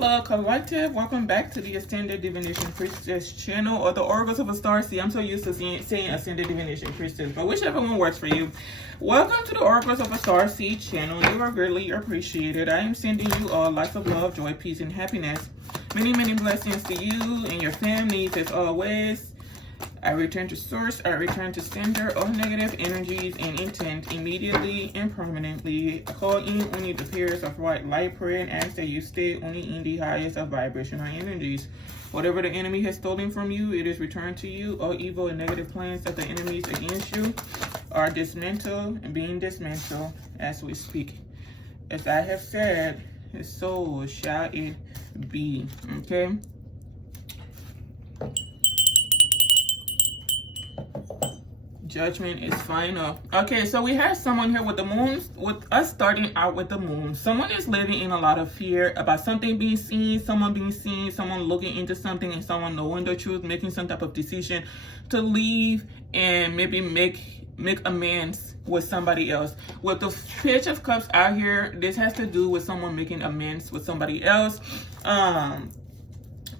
Hello collective, welcome back to the Ascended Divination Priestess channel, or the Oracles of a Starseed. I'm so used to saying Ascended Divination Priestess, but whichever one works for you. Welcome to the Oracles of a Starseed channel. You are greatly appreciated. I am sending you all lots of love, joy, peace, and happiness. Many, many blessings to you and your families as always. I return to source, I return to sender. All negative energies and intent immediately and permanently. I call in only the pairs of white light, prayer, and ask that you stay only in the highest of vibrational energies. Whatever the enemy has stolen from you, it is returned to you. All evil and negative plans of the enemies against you are dismantled and being dismantled as we speak. As I have said, so shall it be. Okay? Judgment is final. Okay, so we have someone here with the moon, with us starting out with the moon. Someone is living in a lot of fear about something being seen, someone being seen, someone looking into something, and someone knowing the truth, making some type of decision to leave and maybe make amends with somebody else. With the Page of Cups out here, this has to do with someone making amends with somebody else.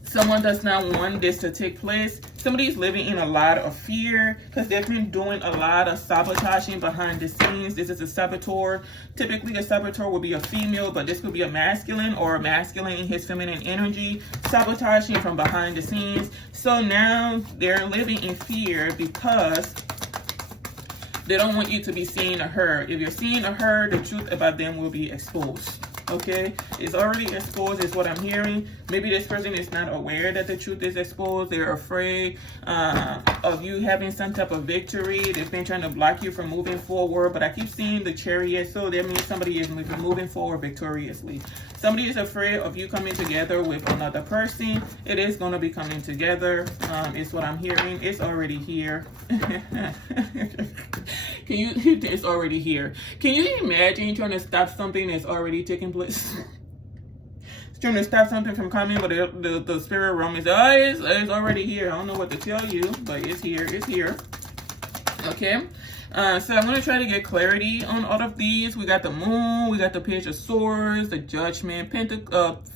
Someone does not want this to take place. Somebody is living in a lot of fear because they've been doing a lot of sabotaging behind the scenes. This is a saboteur. Typically, a saboteur will be a female, but this could be a masculine or a masculine in his feminine energy, sabotaging from behind the scenes. So now they're living in fear because they don't want you to be seen or heard. If you're seen or heard, the truth about them will be exposed. Okay, it's already exposed is what I'm hearing. Maybe this person is not aware that the truth is exposed. They're afraid of you having some type of victory. They've been trying to block you from moving forward, but I keep seeing the Chariot, so that means somebody is moving forward victoriously. Somebody is afraid of you coming together with another person. It is going to be coming together, is what I'm hearing. It's already here. It's already here. Can you imagine trying to stop something that's already taking place? Trying to stop something from coming, but the spirit realm is, it's already here. I don't know what to tell you, but it's here. It's here. Okay. So I'm going to try to get clarity on all of these. We got the moon, we got the Page of Swords, the Judgment,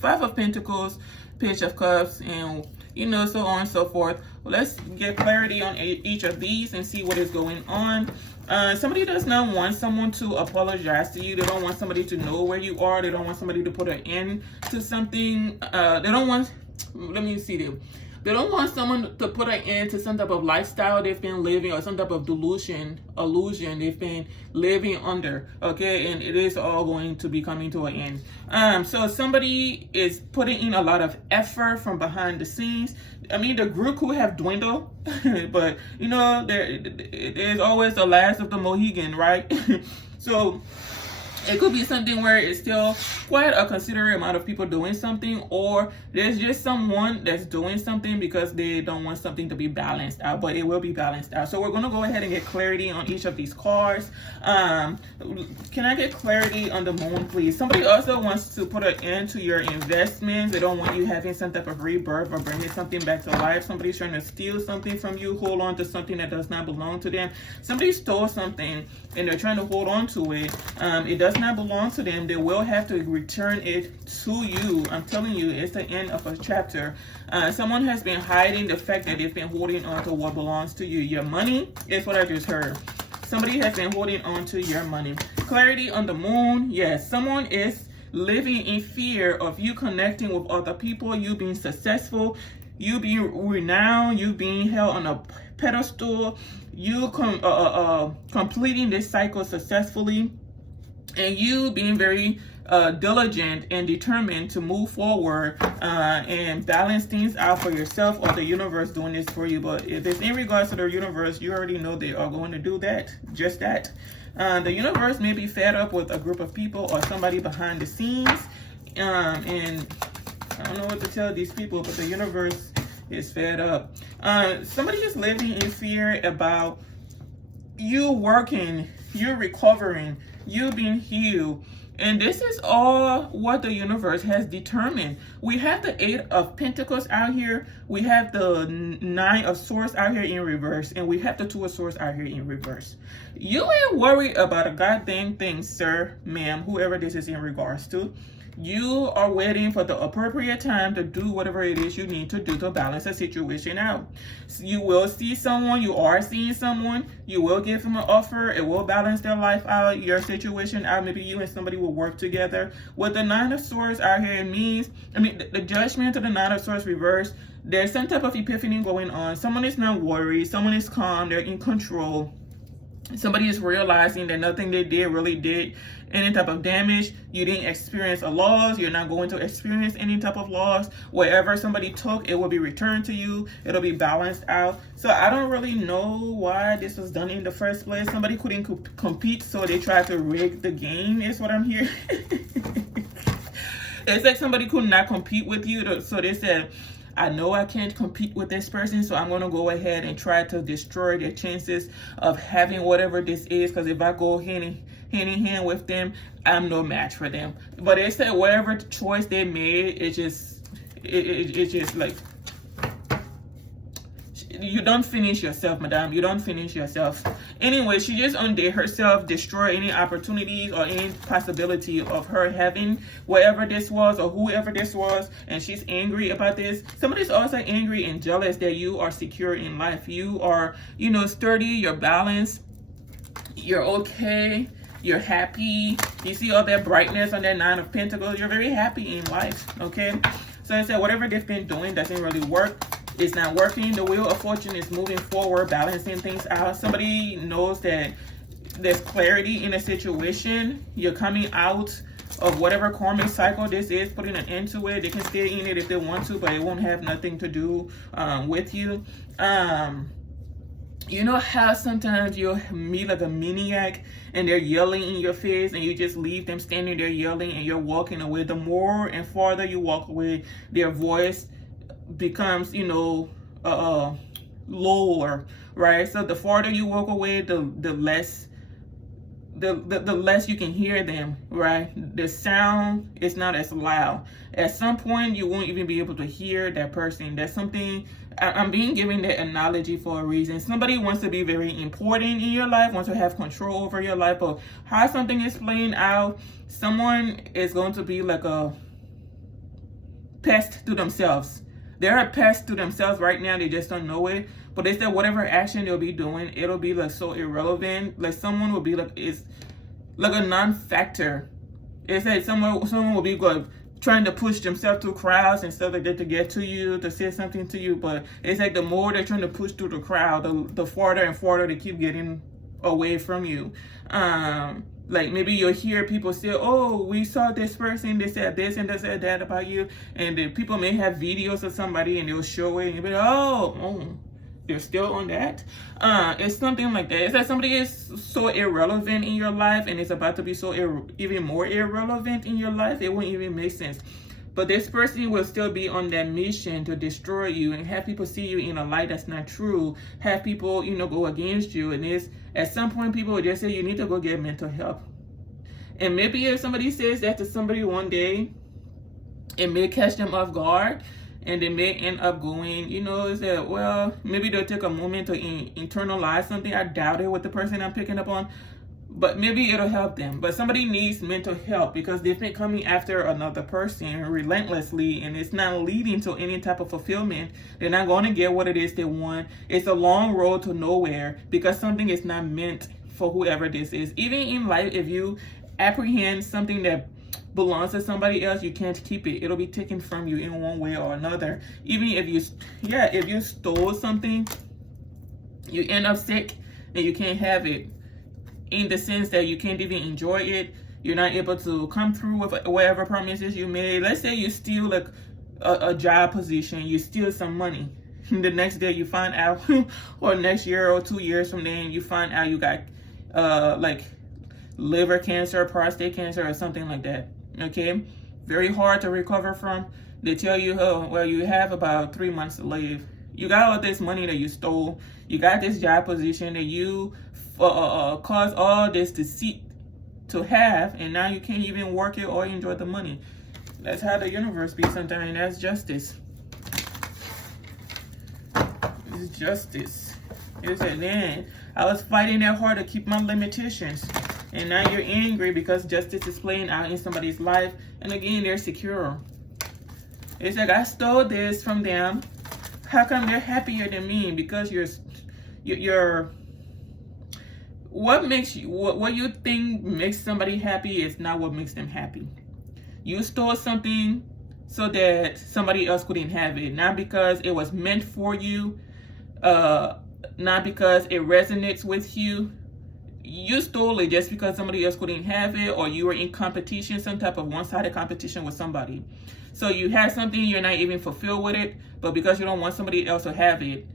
Five of Pentacles, Page of Cups, and so on and so forth. Well, let's get clarity on each of these and see what is going on. Somebody does not want someone to apologize to you. They don't want somebody to know where you are. They don't want somebody to put an end to something. They don't want someone to put an end to some type of lifestyle they've been living, or some type of illusion they've been living under. Okay, and it is all going to be coming to an end. So somebody is putting in a lot of effort from behind the scenes. I mean, the group could have dwindled, but there's always the last of the Mohican, right? So it could be something where it's still quite a considerable amount of people doing something, or there's just someone that's doing something because they don't want something to be balanced out, but it will be balanced out. So we're going to go ahead and get clarity on each of these cards. Can I get clarity on the moon, please? Somebody also wants to put an end to your investments. They don't want you having some type of rebirth or bringing something back to life. Somebody's trying to steal something from you, hold on to something that does not belong to them. Somebody stole something and they're trying to hold on to it. It does not belong to them. They will have to return it to you. I'm telling you, it's the end of a chapter. Someone has been hiding the fact that they've been holding on to what belongs to you. Your money is what I just heard. Somebody has been holding on to your money. Clarity on the moon. Yes, someone is living in fear of you connecting with other people, you being successful, you being renowned, you being held on a pedestal, you completing this cycle successfully, and you being very diligent and determined to move forward and balance things out for yourself, or the universe doing this for you. But if it's in regards to the universe, you already know they are going to do that, just that. The universe may be fed up with a group of people or somebody behind the scenes, and I don't know what to tell these people, but the universe is fed up. Somebody is living in fear about you working, you recovering, you being healed. And this is all what the universe has determined. We have the 8 of Pentacles out here. We have the 9 of Swords out here in reverse. And we have the 2 of Swords out here in reverse. You ain't worried about a goddamn thing, sir, ma'am, whoever this is in regards to. You are waiting for the appropriate time to do whatever it is you need to do to balance the situation out. So you will see someone, you are seeing someone, you will give them an offer, it will balance their life out, your situation out. Maybe you and somebody will work together. With the Nine of Swords out here, it means, the Judgment of the Nine of Swords reversed, there's some type of epiphany going on. Someone is not worried, someone is calm, they're in control. Somebody is realizing that nothing they did really did any type of damage. You didn't experience a loss. You're not going to experience any type of loss. Whatever somebody took, it will be returned to you. It'll be balanced out. So I don't really know why this was done in the first place. Somebody couldn't compete, so they tried to rig the game, is what I'm hearing. It's like somebody could not compete with you, so they said, I know I can't compete with this person, so I'm going to go ahead and try to destroy their chances of having whatever this is, because if I go hand in hand with them, I'm no match for them. But they said whatever choice they made, it's just like, you don't finish yourself, madam. You don't finish yourself. Anyway, she just undid herself, destroy any opportunities or any possibility of her having whatever this was or whoever this was, and she's angry about this. Somebody's also angry and jealous that you are secure in life. You are, sturdy, you're balanced, you're okay, you're happy. You see all that brightness on that Nine of Pentacles. You're very happy in life, okay? So I said whatever they've been doing doesn't really work. It's not working. The Wheel of Fortune is moving forward, balancing things out. Somebody knows that there's clarity in a situation. You're coming out of whatever karmic cycle this is, putting an end to it. They can stay in it if they want to, but it won't have nothing to do with you. You know how sometimes you'll meet like a maniac and they're yelling in your face and you just leave them standing there yelling and you're walking away. The more and farther you walk away, their voice becomes, lower, right? So the farther you walk away, the less you can hear them, right? The sound is not as loud. At some point, you won't even be able to hear that person. That's something, I'm being given that analogy for a reason. Somebody wants to be very important in your life, wants to have control over your life, but how something is playing out, someone is going to be like a pest to themselves. They're a pest to themselves right now. They just don't know it. But they said whatever action they'll be doing, it'll be like so irrelevant. Like someone will be like, it's like a non-factor. It said someone will be like trying to push themselves through crowds and stuff like that to get to you, to say something to you. But it's like the more they're trying to push through the crowd, the farther and farther they keep getting away from you. Like maybe you'll hear people say, oh, we saw this person, they said this and they said that about you. And then people may have videos of somebody and they'll show it and you'll be like, oh, they're still on that. It's something like that. It's like somebody is so irrelevant in your life and it's about to be so even more irrelevant in your life, it won't even make sense. But this person will still be on that mission to destroy you and have people see you in a light that's not true. Have people, go against you. And it's, at some point, people will just say, you need to go get mental help. And maybe if somebody says that to somebody one day, it may catch them off guard. And they may end up going, is that, well, maybe they'll take a moment to internalize something. I doubt it with the person I'm picking up on. But maybe it'll help them. But somebody needs mental help because they've been coming after another person relentlessly and it's not leading to any type of fulfillment. They're not going to get what it is they want. It's a long road to nowhere because something is not meant for whoever this is. Even in life, if you apprehend something that belongs to somebody else, you can't keep it. It'll be taken from you in one way or another. Even if you stole something, you end up sick and you can't have it. In the sense that you can't even enjoy it. You're not able to come through with whatever promises you made. Let's say you steal like a job position, you steal some money. The next day you find out, or next year or 2 years from then, you find out you got like liver cancer, prostate cancer, or something like that. Okay? Very hard to recover from. They tell you, oh, well, you have about 3 months to live. You got all this money that you stole. You got this job position that you caused all this deceit to have, and now you can't even work it or enjoy the money. That's how the universe be sometimes, and that's justice. It's justice. It's like, man, I was fighting that hard to keep my limitations, and now you're angry because justice is playing out in somebody's life, And again, they're secure. It's like, I stole this from them. How come they're happier than me? Because you're what makes you, what you think makes somebody happy is not what makes them happy. You stole something so that somebody else couldn't have it, not because it was meant for you, not because it resonates with you. You stole it just because somebody else couldn't have it, or you were in competition, some type of one-sided competition with somebody. So you had something, you're not even fulfilled with it, but because you don't want somebody else to have it,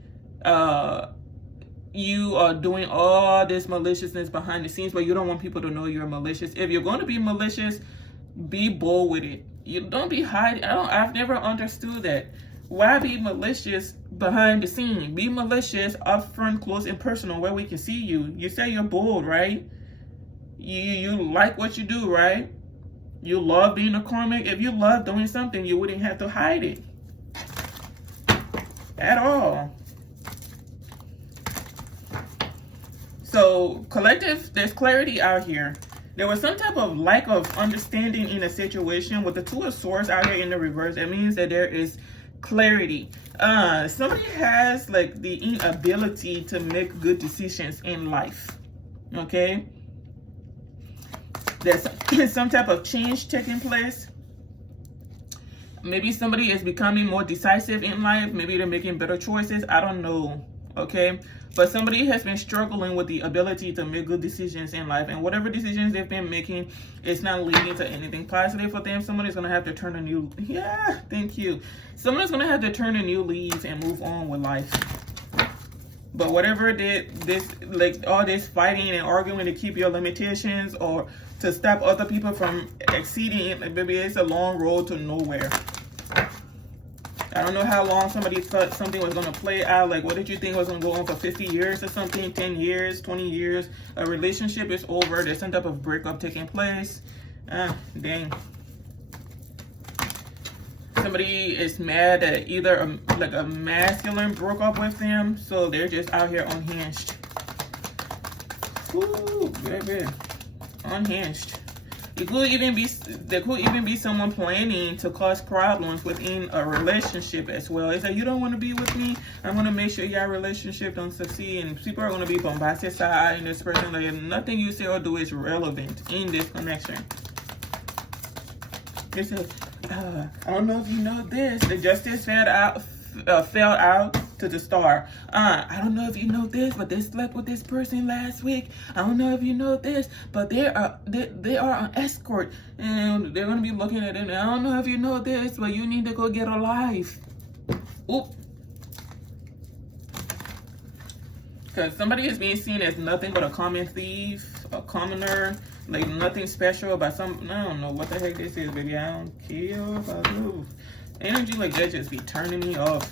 you are doing all this maliciousness behind the scenes, but you don't want people to know you're malicious. If you're going to be malicious, be bold with it. You don't be hiding. I've never understood that. Why be malicious behind the scene? Be malicious up front, close, and personal, where we can see you. You say you're bold, right? You like what you do, right? You love being a karmic. If you love doing something, you wouldn't have to hide it at all. So collective, there's clarity out here. There was some type of lack of understanding in a situation with the Two of Swords out here in the reverse. It means that there is clarity. Somebody has like the inability to make good decisions in life. Okay, there's some type of change taking place. Maybe somebody is becoming more decisive in life. Maybe they're making better choices. I don't know. Okay, but somebody has been struggling with the ability to make good decisions in life, and whatever decisions they've been making, it's not leading to anything positive for them. Someone is going to have to turn a new, someone's going to have to turn a new leaves and move on with life. But whatever all this fighting and arguing to keep your limitations or to stop other people from exceeding, maybe it's a long road to nowhere. I don't know how long somebody thought something was going to play out. Like, what did you think was going to go on for 50 years or something? 10 years, 20 years? A relationship is over. There's some type of breakup taking place. Dang. Somebody is mad that either a masculine broke up with them, so they're just out here unhinged. Ooh, baby. Unhinged. There could even be someone planning to cause problems within a relationship as well. It's like, you don't want to be with me. I'm going to make sure your relationship don't succeed. And people are going to be bombastic side in this person. Like, nothing you say or do is relevant in this connection. It says, I don't know if you know this. The justice fell out to the Star. I don't know if you know this, but they slept with this person last week. I don't know if you know this, but they are an escort, and they're gonna be looking at it. I don't know if you know this, but you need to go get a life. Oop. Because somebody is being seen as nothing but a common thief, a commoner, like nothing special about some. I don't know what the heck this is, baby. I don't care about you. Energy like that just be turning me off.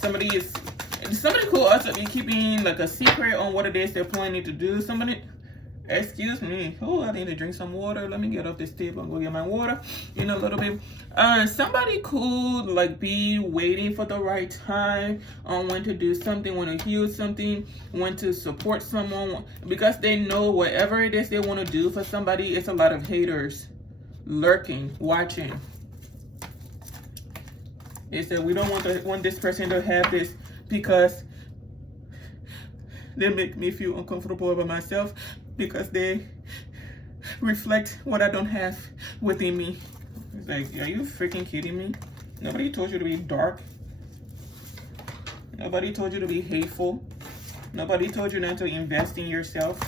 Somebody could also be keeping like a secret on what it is they're planning to do. Somebody, excuse me. Oh, I need to drink some water. Let me get off this table and go get my water in a little bit. Somebody could like be waiting for the right time on when to do something, when to heal something, when to support someone, because they know whatever it is they want to do for somebody, it's a lot of haters lurking, watching. They said, we don't want this person to have this because they make me feel uncomfortable about myself, because they reflect what I don't have within me. It's like, are you freaking kidding me? Nobody told you to be dark. Nobody told you to be hateful. Nobody told you not to invest in yourself.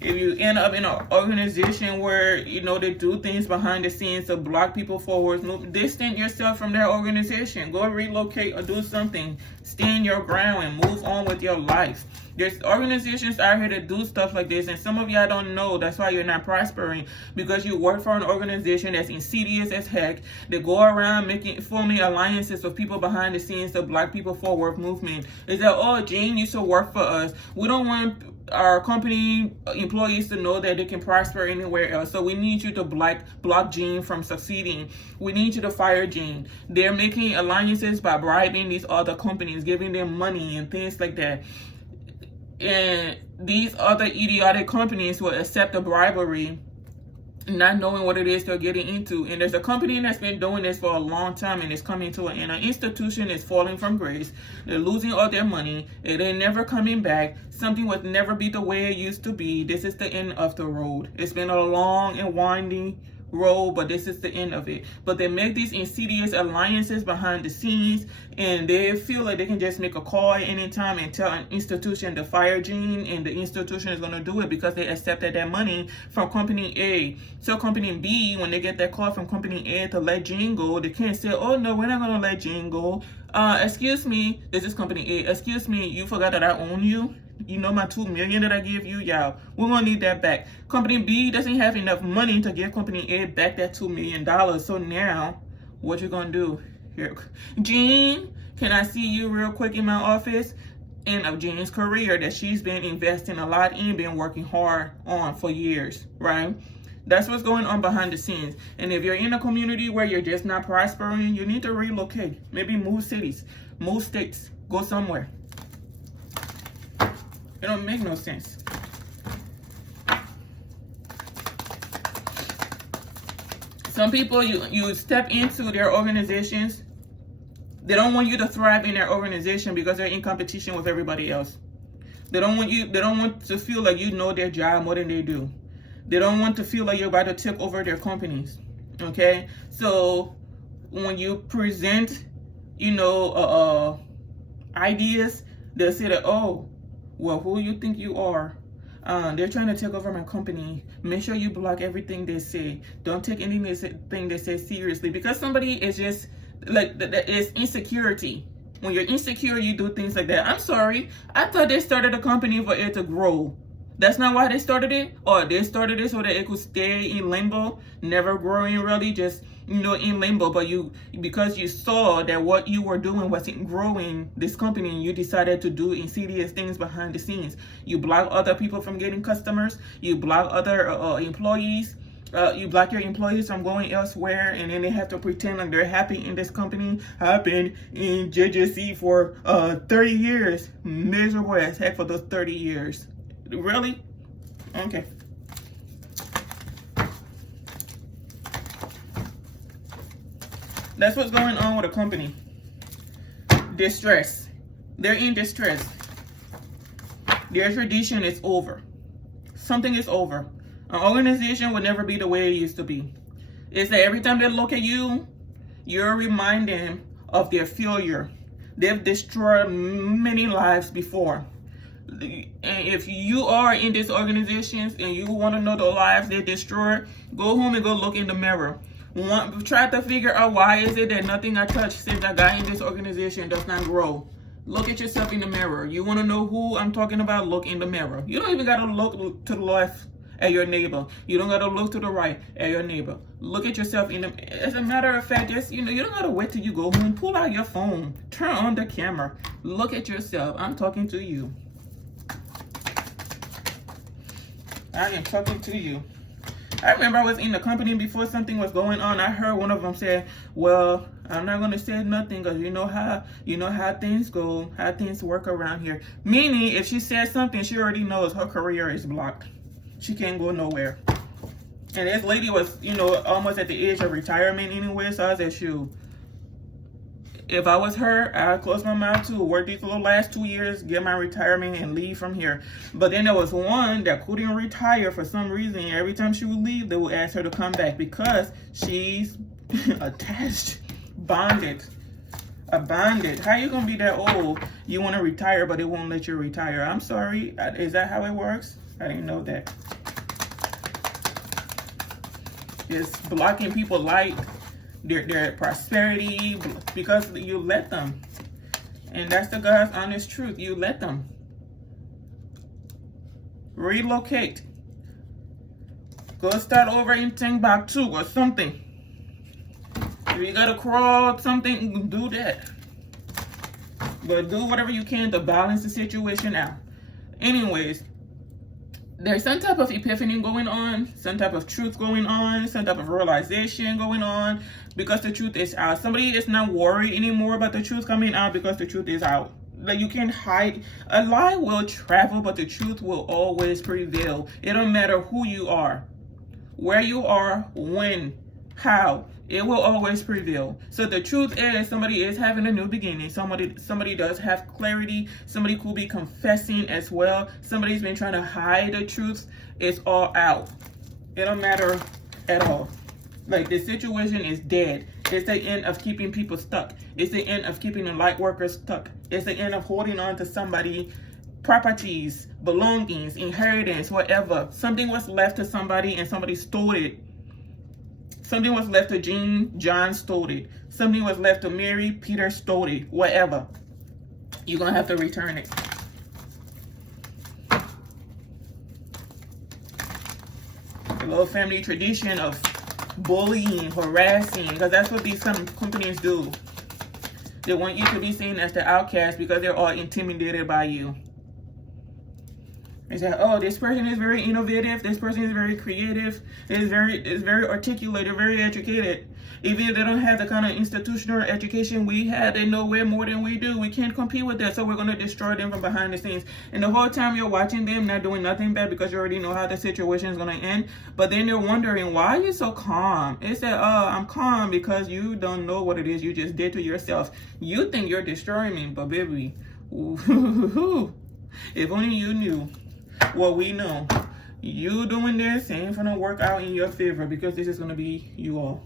If you end up in an organization where, you know, they do things behind the scenes to block people forward, distance yourself from their organization. Go relocate or do something. Stand your ground and move on with your life. There's organizations out here that do stuff like this, and some of y'all don't know. That's why you're not prospering, because you work for an organization that's insidious as heck. They go around forming alliances with people behind the scenes to block people forward movement. It's like, oh, Jane used to work for us. We don't want our company employees to know that they can prosper anywhere else, so we need you to block Jane from succeeding. We need you to fire Jane. They're making alliances by bribing these other companies, giving them money and things like that. And these other idiotic companies will accept the bribery not knowing what it is they're getting into. And there's a company that's been doing this for a long time, and it's coming to an end. An institution is falling from grace. They're losing all their money. It ain't never coming back. Something would never be the way it used to be. This is the end of the road. It's been a long and winding road, but this is the end of it. But they make these insidious alliances behind the scenes, and they feel like they can just make a call at any time and tell an institution to fire Gene, and the institution is going to do it because they accepted that money from company A. So company B, when they get that call from company A to let Gene go, they can't say, oh no, we're not going to let Gene go. Excuse me, this is company A. Excuse me, you forgot that I own you? You know my $2 million that I gave you? Yeah, we're gonna need that back. Company B doesn't have enough money to give company A back that $2 million. So now, what you gonna do? Here, Jean, can I see you real quick in my office? And of Jean's career that she's been investing a lot in, been working hard on for years, right? That's what's going on behind the scenes. And if you're in a community where you're just not prospering, you need to relocate. Maybe move cities, move states, go somewhere. It don't make no sense. Some people, you step into their organizations, they don't want you to thrive in their organization because they're in competition with everybody else. They don't want to feel like you know their job more than they do. They don't want to feel like you're about to take over their companies. Okay? So when you present, ideas, they'll say that, oh, well, who you think you are? They're trying to take over my company. Make sure you block everything they say. Don't take anything they say seriously, because somebody is just like that is insecurity. When you're insecure, you do things like that. I'm sorry. I thought they started a company for it to grow. That's not why they started it? Or they started it so that it could stay in limbo, never growing really, just, in limbo. But because you saw that what you were doing wasn't growing this company, and you decided to do insidious things behind the scenes. You block other people from getting customers. You block other employees. You block your employees from going elsewhere, and then they have to pretend like they're happy in this company. I've been in JJC for 30 years. Miserable as heck for those 30 years. Really? Okay. That's what's going on with a company. Distress. They're in distress. Their tradition is over. Something is over. An organization will never be the way it used to be. It's that every time they look at you, you're reminding them of their failure. They've destroyed many lives before. And if you are in these organizations and you want to know the lives they destroyed, go home and go look in the mirror. Try to figure out why is it that nothing I touch since I got in this organization does not grow. Look at yourself in the mirror. You want to know who I'm talking about? Look in the mirror. You don't even got to look to the left at your neighbor. You don't got to look to the right at your neighbor. Look at yourself in the. As a matter of fact, just you don't got to wait till you go home. Pull out your phone. Turn on the camera. Look at yourself. I'm talking to you. I am talking to you. I remember I was in the company before something was going on. I heard one of them say, well, I'm not going to say nothing because you know how things go, how things work around here. Meaning, if she says something, she already knows her career is blocked. She can't go nowhere. And this lady was, almost at the age of retirement anyway. So I said, shoot, if I was her, I'd close my mouth too, work these little last 2 years, get my retirement, and leave from here. But then there was one that couldn't retire for some reason. Every time she would leave, they would ask her to come back because she's attached, bonded. How you gonna be that old? You want to retire, but it won't let you retire. I'm sorry. Is that how it works? I didn't know that. It's blocking people light. Their prosperity because you let them. And that's the God's honest truth. You let them. Relocate. Go start over in Timbuktu or something. If you gotta crawl something, do that. But do whatever you can to balance the situation out. Anyways, there's some type of epiphany going on, some type of truth going on, some type of realization going on because the truth is out. Somebody is not worried anymore about the truth coming out because the truth is out. Like, you can't hide. A lie will travel, but the truth will always prevail. It don't matter who you are. where you are, when, how. It will always prevail. So the truth is, somebody is having a new beginning. Somebody does have clarity. Somebody could be confessing as well. Somebody's been trying to hide the truth. It's all out. It don't matter at all. Like, the situation is dead. It's the end of keeping people stuck. It's the end of keeping the light workers stuck. It's the end of holding on to somebody, properties, belongings, inheritance, whatever. Something was left to somebody and somebody stole it. Something was left to Jean, John stole it. Something was left to Mary, Peter stole it. Whatever. You're going to have to return it. A little family tradition of bullying, harassing, because that's what these companies do. They want you to be seen as the outcast because they're all intimidated by you. They say, oh, this person is very innovative, this person is very creative, is very articulate, they're very educated. Even if they don't have the kind of institutional education we had, they know way more than we do. We can't compete with that, so we're going to destroy them from behind the scenes. And the whole time you're watching them, not doing nothing bad because you already know how the situation is going to end. But then you're wondering, why are you so calm? It's that, I'm calm because you don't know what it is you just did to yourself. You think you're destroying me, but baby, if only you knew what we know. You doing this ain't gonna work out in your favor because this is gonna be you all.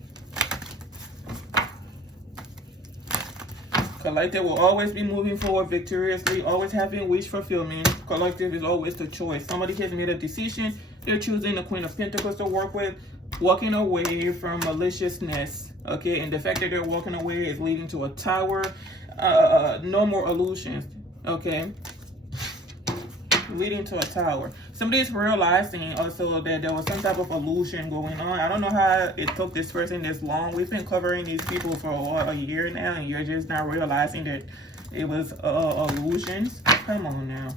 Collective will always be moving forward victoriously, always having wish fulfillment. Collective is always the choice. Somebody has made a decision. They're choosing the Queen of Pentacles to work with, walking away from maliciousness. Okay, and the fact that they're walking away is leading to a tower. No more illusions. Okay, leading to a tower. Somebody's realizing also that there was some type of illusion going on. I don't know how it took this person this long. We've been covering these people for a year now, and you're just not realizing that it was illusions. Come on now.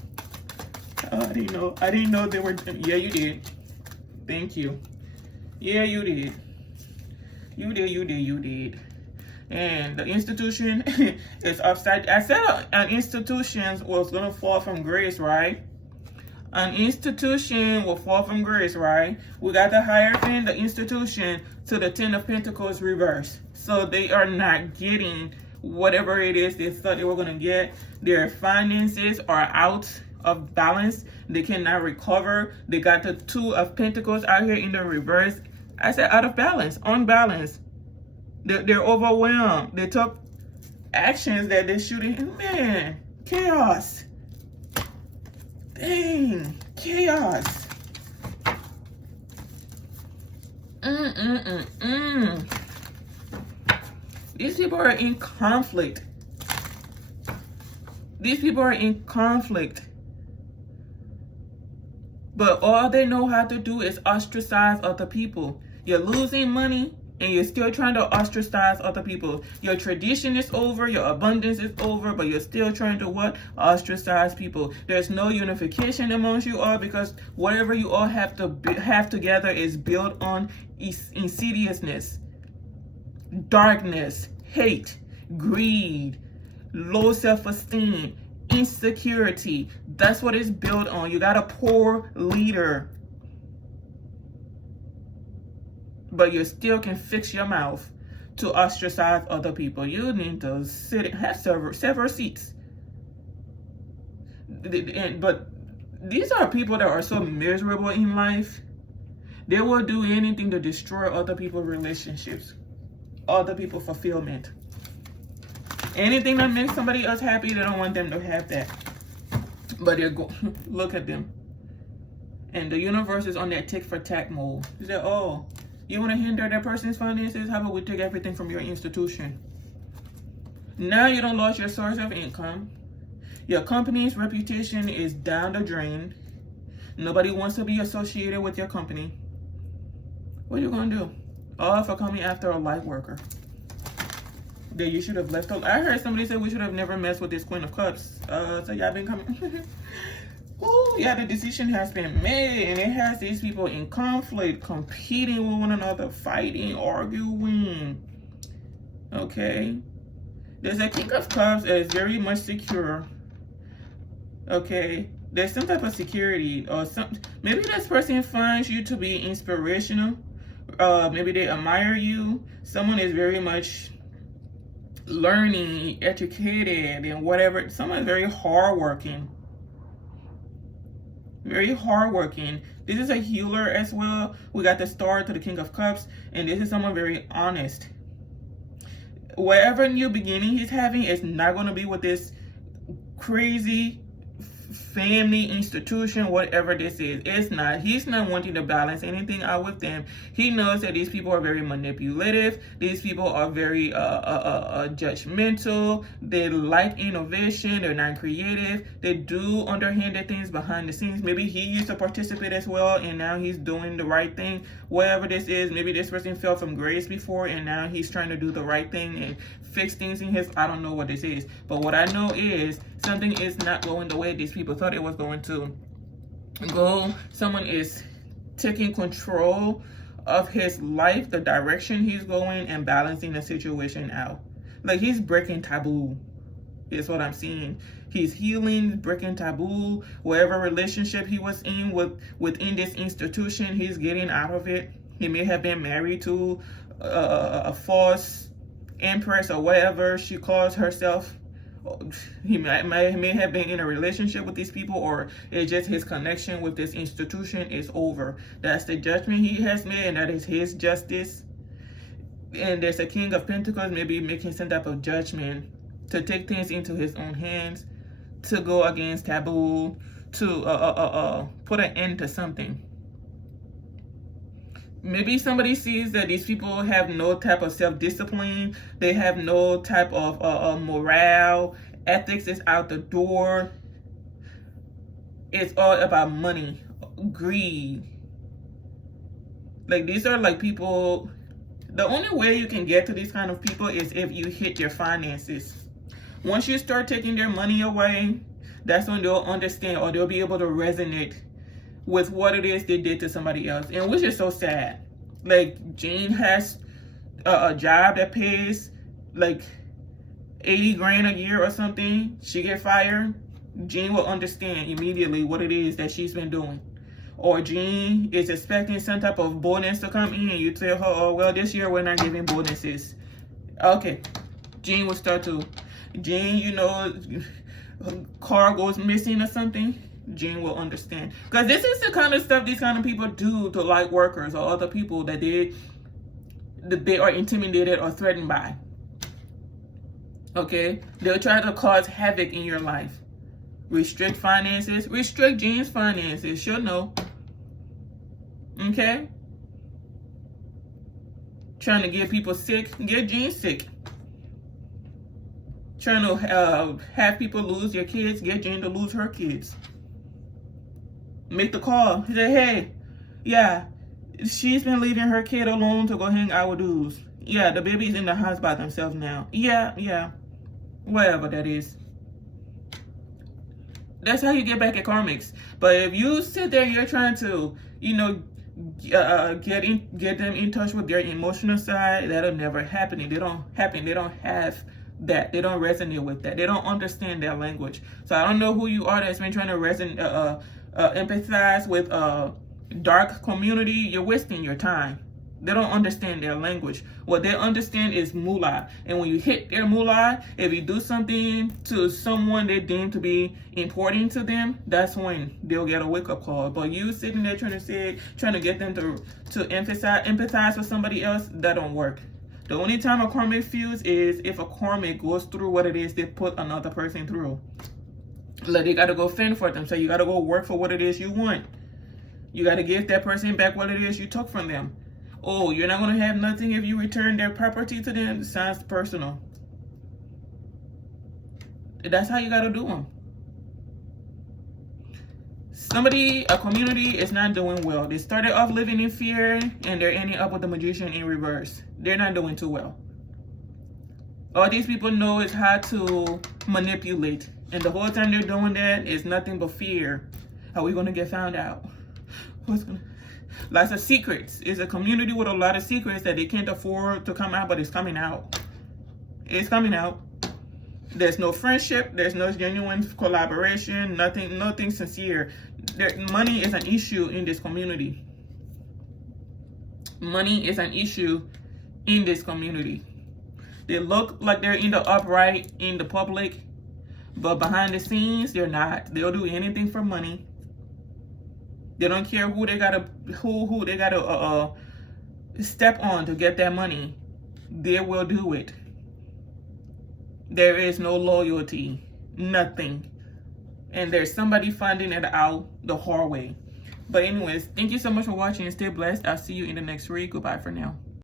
I didn't know they were. Yeah, you did. Thank you. Yeah, you did. You did. And the institution is upside. I said an institution was gonna fall from grace, right? An institution will fall from grace, right? We got the Hierophant, the institution, to the Ten of Pentacles reverse. So they are not getting whatever it is they thought they were going to get. Their finances are out of balance. They cannot recover. They got the Two of Pentacles out here in the reverse. I said out of balance, unbalanced. They're overwhelmed. They took actions that they shouldn't. Man, chaos. Dang, chaos. These people are in conflict. But all they know how to do is ostracize other people. You're losing money and you're still trying to ostracize other people. Your tradition is over, your abundance is over, but you're still trying to what? Ostracize people. There's no unification amongst you all because whatever you all have together is built on insidiousness, darkness, hate, greed, low self-esteem, insecurity. That's what it's built on. You got a poor leader, but you still can fix your mouth to ostracize other people. You need to have several seats. But these are people that are so miserable in life. They will do anything to destroy other people's relationships, other people's fulfillment. Anything that makes somebody else happy, they don't want them to have that. But they're look at them. And the universe is on that tick for tack mode. They say, oh, you want to hinder that person's finances? How about we take everything from your institution? Now you don't lose your source of income. Your company's reputation is down the drain. Nobody wants to be associated with your company. What are you going to do? All for coming after a light worker that you should have left alone. I heard somebody say we should have never messed with this Queen of Cups. So y'all been coming. Oh, yeah, the decision has been made, and it has these people in conflict, competing with one another, fighting, arguing. Okay? There's a King of Cups that is very much secure. Okay? There's some type of security, or some. Maybe this person finds you to be inspirational. maybe they admire you. Someone is very much learning, educated, and whatever. Someone is very hardworking. Very hardworking. This is a healer as well. We got the Star to the King of Cups, and this is someone very honest. Whatever new beginning he's having is not going to be with this crazy family institution, whatever this is. It's not. He's not wanting to balance anything out with them. He knows that these people are very manipulative. These people are very judgmental. They like innovation. They're not creative. They do underhanded things behind the scenes. Maybe he used to participate as well, and now he's doing the right thing. Whatever this is, maybe this person fell from grace before, and now he's trying to do the right thing and fix things in his. I don't know what this is, but what I know is something is not going the way these people thought it was going to go. Someone is taking control of his life, the direction he's going, and balancing the situation out. Like, he's breaking taboo is what I'm seeing. He's healing, breaking taboo. Whatever relationship he was in within this institution, he's getting out of it. He may have been married to a false empress or whatever she calls herself. He may have been in a relationship with these people, or it's just his connection with this institution is over. That's the judgment he has made, and that is his justice. And there's a King of Pentacles maybe making some type of judgment to take things into his own hands, to go against taboo, to put an end to something. Maybe somebody sees that these people have no type of self-discipline. They have no type of morale. Ethics is out the door. It's all about money, greed. Like, these are like people. The only way you can get to these kind of people is if you hit your finances. Once you start taking their money away, that's when they'll understand, or they'll be able to resonate with what it is they did to somebody else, and which is so sad. Like, Jean has a job that pays like 80 grand a year or something. She get fired, Jean will understand immediately what it is that she's been doing. Or Jean is expecting some type of bonus to come in, and you tell her, oh, well, this year we're not giving bonuses. Okay, Jean will start to, Jean, you know, car goes missing or something, Jean will understand. Because this is the kind of stuff these kind of people do to light workers or other people that they are intimidated or threatened by. Okay? They'll try to cause havoc in your life. Restrict finances. Restrict Jean's finances. She'll know. Okay? Trying to get people sick. Get Jean sick. Trying to have people lose their kids. Get Jean to lose her kids. Make the call. Say, hey, yeah, she's been leaving her kid alone to go hang out with dudes. Yeah, the baby's in the house by themselves now. Yeah. Whatever that is. That's how you get back at karmics. But if you sit there, you're trying to, you know, get them in touch with their emotional side, that'll never happen. They don't happen. They don't have that. They don't resonate with that. They don't understand their language. So I don't know who you are that's been trying to empathize with a dark community. You're wasting your time. They don't understand their language. What they understand is moolah. And when you hit their moolah, if you do something to someone they deem to be important to them, that's when they'll get a wake-up call. But you sitting there trying to get them to empathize with somebody else, that don't work. The only time a karmic feels is if a karmic goes through what it is they put another person through. Like, they got to go fend for them. So you got to go work for what it is you want. You got to give that person back what it is you took from them. Oh, you're not going to have nothing if you return their property to them? It sounds personal. That's how you got to do them. A community is not doing well. They started off living in fear, and they're ending up with the Magician in reverse. They're not doing too well. All these people know is how to manipulate. And the whole time they're doing that is nothing but fear. Are we going to get found out? Lots of secrets. It's a community with a lot of secrets that they can't afford to come out, but it's coming out. It's coming out. There's no friendship. There's no genuine collaboration. Nothing sincere. Money is an issue in this community. Money is an issue in this community. They look like they're in the upright in the public, but behind the scenes, they're not. They'll do anything for money. They don't care who they gotta step on to get that money. They will do it. There is no loyalty, nothing. And there's somebody finding it out the hard way. But anyways, thank you so much for watching and stay blessed. I'll see you in the next read. Goodbye for now.